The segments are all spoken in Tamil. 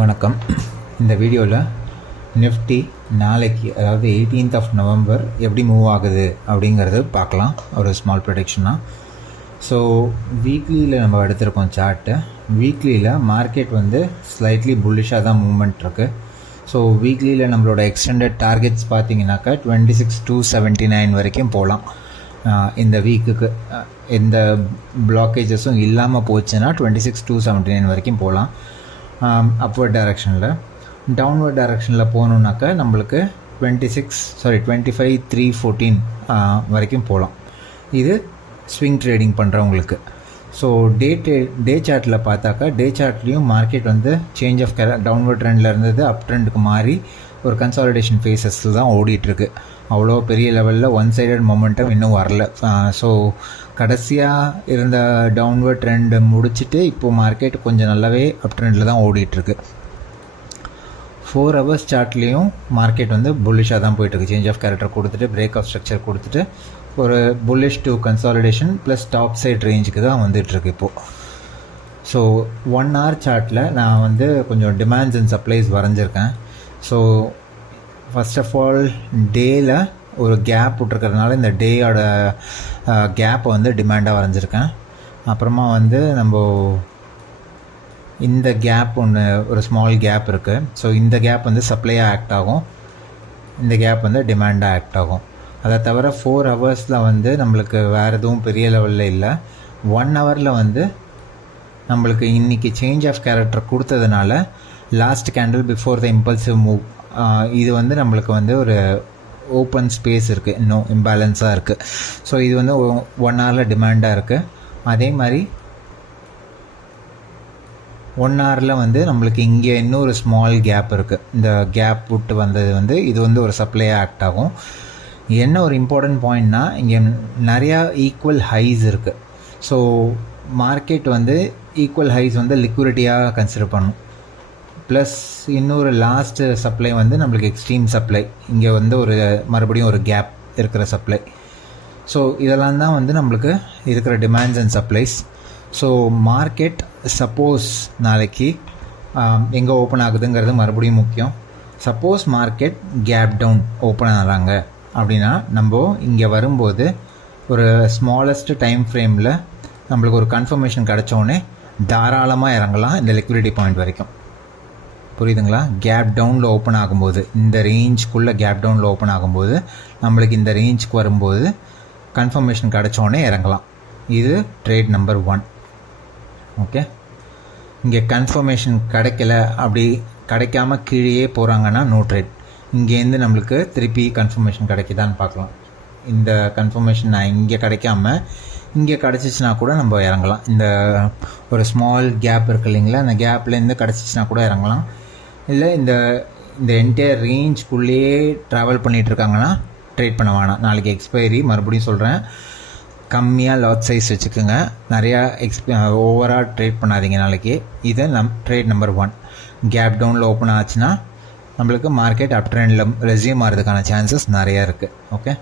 வணக்கம். இந்த வீடியோவில் நிஃப்டி நாளைக்கு அதாவது 18th of November எப்படி மூவ் ஆகுது அப்படிங்கிறது பார்க்கலாம். ஒரு ஸ்மால் ப்ரொடிக்ஷனாக. ஸோ வீக்லியில் நம்ம எடுத்திருக்கோம் சார்ட்டு. வீக்லியில் மார்க்கெட் வந்து ஸ்லைட்லி புல்லிஷாக தான் மூவ்மெண்ட் இருக்குது. ஸோ வீக்லியில் நம்மளோட எக்ஸ்டெண்டட் டார்கெட்ஸ் பார்த்தீங்கன்னாக்கா 26,279 வரைக்கும் போகலாம். இந்த வீக்குக்கு எந்த பிளாக்கேஜஸும் இல்லாமல் போச்சுன்னா 26,279 வரைக்கும் போகலாம். அப்வர்ட் டைரெக்ஷனில். டவுன்வர்ட் டைரெக்ஷனில் போகணுன்னாக்கா நம்மளுக்கு 25,314 வரைக்கும் போகலாம். இது ஸ்விங் ட்ரேடிங் பண்ணுறவங்களுக்கு. ஸோ டே சார்ட்டில் பார்த்தாக்கா டே சார்ட்லேயும் மார்க்கெட் வந்து சேஞ்ச் ஆஃப் டவுன்வர்ட் ட்ரெண்டில் இருந்தது அப் ட்ரெண்டுக்கு மாறி ஒரு கன்சாலிடேஷன் ஃபேஸஸில் தான் ஓடிட்டுருக்கு. அவ்வளோ பெரிய லெவலில் ஒன் சைடட் மொமெண்டம் இன்னும் வரல. ஸோ கடைசியாக இருந்த டவுன்வர்ட் ட்ரெண்ட் முடிச்சுட்டு இப்போது மார்க்கெட் கொஞ்சம் நல்லாவே அப் ட்ரெண்டில் தான் ஓடிட்டுருக்கு. 4 hours சார்ட்லேயும் மார்க்கெட் வந்து புல்லிஷாக தான் போயிட்டுருக்கு. சேஞ்ச் ஆஃப் கேரக்டர் கொடுத்துட்டு பிரேக் ஆஃப் ஸ்ட்ரக்சர் கொடுத்துட்டு ஒரு bullish to consolidation plus top side ரேஞ்சுக்கு தான் வந்துட்டுருக்கு இப்போது. ஸோ 1 hour சார்ட்டில் நான் வந்து கொஞ்சம் டிமாண்ட்ஸ் அண்ட் சப்ளைஸ் வரைஞ்சிருக்கேன். ஸோ ஃபஸ்ட் ஆஃப் ஆல் டேயில் ஒரு கேப் விட்ருக்கிறதுனால இந்த டேயோட கேப்பை வந்து டிமாண்டாக வரைஞ்சிருக்கேன். அப்புறமா வந்து நம்ம இந்த கேப் ஒன்று ஒரு ஸ்மால் கேப் இருக்குது. ஸோ இந்த கேப் வந்து சப்ளையாக ஆக்ட் ஆகும், இந்த கேப் வந்து டிமாண்டாக ஆக்ட் ஆகும். அதை தவிர 4 hours வந்து நம்மளுக்கு வேறு எதுவும் பெரிய லெவலில் இல்லை. 1 hour வந்து நம்மளுக்கு இன்றைக்கி சேஞ்ச் ஆஃப் கேரக்டர் கொடுத்ததுனால last candle before the impulsive move இது வந்து நம்மளுக்கு வந்து ஒரு ஓப்பன் ஸ்பேஸ் இருக்குது, இன்னும் இம்பேலன்ஸாக இருக்குது. ஸோ இது வந்து 1 hour டிமாண்டாக இருக்குது. அதே மாதிரி 1 hour வந்து நம்மளுக்கு இங்கே இன்னும் ஒரு ஸ்மால் கேப் இருக்குது. இந்த கேப் விட்டு வந்தது வந்து இது வந்து ஒரு சப்ளையாக ஆக்ட் ஆகும். என்ன ஒரு இம்பார்ட்டன்ட் பாயிண்ட்னா இங்கே நிறையா ஈக்குவல் ஹைஸ் இருக்குது. ஸோ மார்க்கெட் வந்து ஈக்குவல் ஹைஸ் வந்து லிக்விடிட்டியாக கன்சிடர் பண்ணும். ப்ளஸ் இன்னொரு லாஸ்ட்டு சப்ளை வந்து நம்மளுக்கு எக்ஸ்ட்ரீம் சப்ளை, இங்கே வந்து ஒரு மறுபடியும் ஒரு கேப் இருக்கிற சப்ளை. ஸோ இதெல்லாம் தான் வந்து நம்மளுக்கு இருக்கிற demands and supplies. So market suppose நாளைக்கு எங்கே ஓப்பன் ஆகுதுங்கிறது மறுபடியும் முக்கியம். Suppose market gap down open ஆகிறாங்க அப்படின்னா நம்ம இங்கே வரும்போது ஒரு ஸ்மாலஸ்ட் டைம் ஃப்ரேமில் நம்மளுக்கு ஒரு கன்ஃபர்மேஷன் கிடச்சோடனே தாராளமாக இறங்கலாம் இந்த லிக்விடிட்டி பாயிண்ட் வரைக்கும். புரியுதுங்களா? கேப் டவுனில் ஓப்பன் ஆகும்போது, இந்த ரேஞ்சுக்குள்ளே கேப் டவுனில் ஓப்பன் ஆகும்போது நம்மளுக்கு இந்த ரேஞ்சுக்கு வரும்போது கன்ஃபர்மேஷன் கிடச்சோடனே இறங்கலாம். இது ட்ரேட் நம்பர் 1. ஓகே, இங்கே கன்ஃபர்மேஷன் கிடைக்கல, அப்படி கிடைக்காம கீழே போகிறாங்கன்னா நோ ட்ரேட். இங்கேருந்து நம்மளுக்கு திருப்பி கன்ஃபர்மேஷன் கிடைக்குதான்னு பார்க்கலாம். இந்த கன்ஃபர்மேஷன் நான் இங்கே கிடைக்காம இங்கே கிடச்சிச்சின்னா கூட நம்ம இறங்கலாம். இந்த ஒரு ஸ்மால் கேப் இருக்குது இல்லைங்களா, அந்த கேப்லேருந்து கிடச்சிச்சின்னா கூட இறங்கலாம். இல்லை இந்த என்டையர் ரேஞ்சுக்குள்ளேயே ட்ராவல் பண்ணிகிட்ருக்காங்கன்னா ட்ரேட் பண்ண வேணாம். நாளைக்கு எக்ஸ்பைரி, மறுபடியும் சொல்கிறேன், கம்மியாக லாட் சைஸ் வச்சுக்கோங்க. நிறையா ஓவராக ட்ரேட் பண்ணாதீங்க நாளைக்கு. இது ட்ரேட் நம்பர் 1. கேப் டவுனில் ஓப்பன் ஆச்சுன்னா நம்மளுக்கு மார்க்கெட் அப் ட்ரெண்டில் ரெஸ்யூம் ஆகிறதுக்கான சான்சஸ் நிறையா இருக்குது. ஓகே,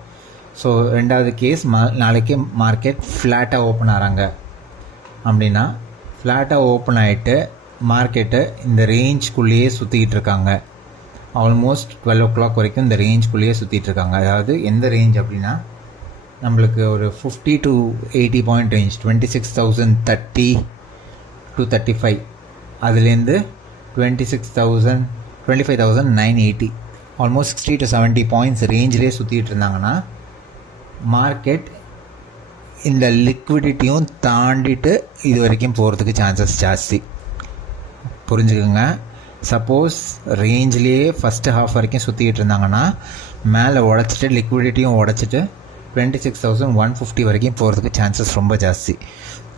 ஸோ ரெண்டாவது கேஸ், நாளைக்கு மார்க்கெட் ஃப்ளாட்டாக ஓப்பன் ஆகிறாங்க அப்படின்னா, ஃப்ளாட்டாக ஓப்பன் ஆகிட்டு மார்க்கெட்டு இந்த ரேஞ்சுக்குள்ளேயே சுற்றிக்கிட்டு இருக்காங்க. ஆல்மோஸ்ட் 12 o'clock வரைக்கும் இந்த ரேஞ்சுக்குள்ளேயே சுற்றிட்டு இருக்காங்க. அதாவது எந்த ரேஞ்ச் அப்படின்னா நம்மளுக்கு ஒரு 50 to 80 பாயிண்ட் ரேஞ்ச், 26,030 to 35, அதுலேருந்து 25,980, ஆல்மோஸ்ட் 60 to 70 பாயிண்ட்ஸ் ரேஞ்சிலே சுற்றிட்டு இருந்தாங்கன்னா மார்க்கெட் இந்த லிக்விடிட்டியும் தாண்டிட்டு இது வரைக்கும் போகிறதுக்கு சான்சஸ் ஜாஸ்தி. புரிஞ்சுக்கோங்க. சப்போஸ் ரேஞ்சிலேயே ஃபஸ்ட்டு ஹாஃப் வரைக்கும் சுற்றிக்கிட்டு இருந்தாங்கன்னா மேலே உடச்சிட்டு லிக்விடிட்டியும் உடச்சிட்டு 26,150 வரைக்கும் போகிறதுக்கு சான்சஸ் ரொம்ப ஜாஸ்தி.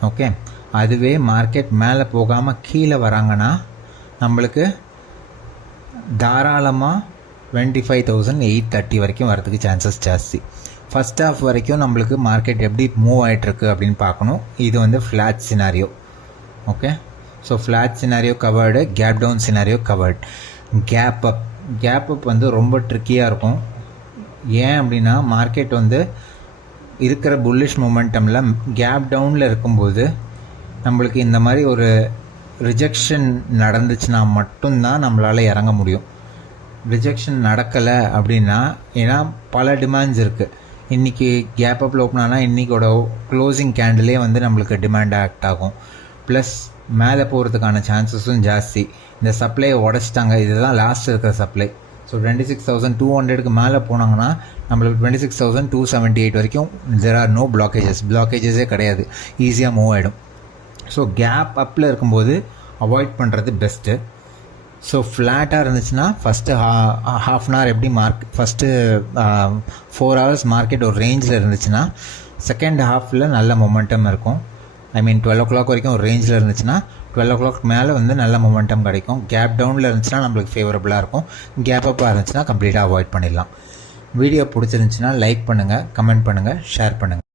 ஓகே, அதுவே மார்க்கெட் மேலே போகாமல் கீழே வராங்கன்னா நம்மளுக்கு தாராளமாக 25,830 வரைக்கும் வரதுக்கு சான்சஸ் ஜாஸ்தி. ஃபஸ்ட் ஹாஃப் வரைக்கும் நம்மளுக்கு மார்க்கெட் எப்படி மூவ் ஆகிட்டுருக்கு அப்படின்னு பார்க்கணும். இது வந்து flat scenario. Okay, so flat scenario covered, gap down scenario covered. Gap up வந்து ரொம்ப ட்ரிக்கியாக இருக்கும். ஏன் அப்படின்னா மார்க்கெட் வந்து இருக்கிற புல்லிஷ் மொமெண்டமில் கேப் டவுனில் இருக்கும்போது நம்மளுக்கு இந்த மாதிரி ஒரு ரிஜெக்ஷன் நடந்துச்சுன்னா மட்டும்தான் நம்மளால் இறங்க முடியும். ரிஜெக்ஷன் நடக்கலை அப்படின்னா, ஏன்னா பல டிமாண்ட்ஸ் இருக்குது. இன்றைக்கி கேப் அப்பில் ஓப்பன் ஆனால் இன்றைக்கோட க்ளோசிங் கேண்டிலே வந்து நம்மளுக்கு டிமாண்ட் ஆக்ட் ஆகும். ப்ளஸ் மேலே போகிறதுக்கான சான்சஸும் ஜாஸ்தி. இந்த சப்ளையை உடச்சிட்டாங்க, இதுதான் லாஸ்ட் இருக்கிற சப்ளை. ஸோ 26,200க்கு மேலே போனாங்கன்னா நம்மளுக்கு 26,278 வரைக்கும் தெர் ஆர் நோ பிளாக்கேஜஸே கிடையாது, ஈஸியாக மூவ் ஆகிடும். ஸோ கேப் அப்பில் இருக்கும்போது அவாய்ட் பண்ணுறது பெஸ்ட்டு. ஸோ ஃப்ளாட்டாக இருந்துச்சுன்னா ஃபஸ்ட்டு ஹாஃப் அன் ஹவர் எப்படி ஃபஸ்ட்டு 4 hours மார்க்கெட் ஒரு ரேஞ்சில் இருந்துச்சுன்னா செகண்ட் ஹாஃபில் நல்ல மொமெண்டம் இருக்கும். 12 o'clock வரைக்கும் ஒரு ரேஞ்சில் இருந்துச்சுன்னா 12 o'clock மேலே வந்து நல்ல மொமெண்டம் கிடைக்கும். கேப் டவுனில் இருந்துச்சுன்னா நம்மளுக்கு ஃபேவரபுளாக இருக்கும். கேப் அப்பாக இருந்துச்சுன்னா கம்ப்ளீட்டாக அவாய்ட் பண்ணிடலாம். வீடியோ பிடிச்சிருந்துச்சுன்னா லைக் பண்ணுங்கள், கமெண்ட் பண்ணுங்கள், ஷேர் பண்ணுங்கள்.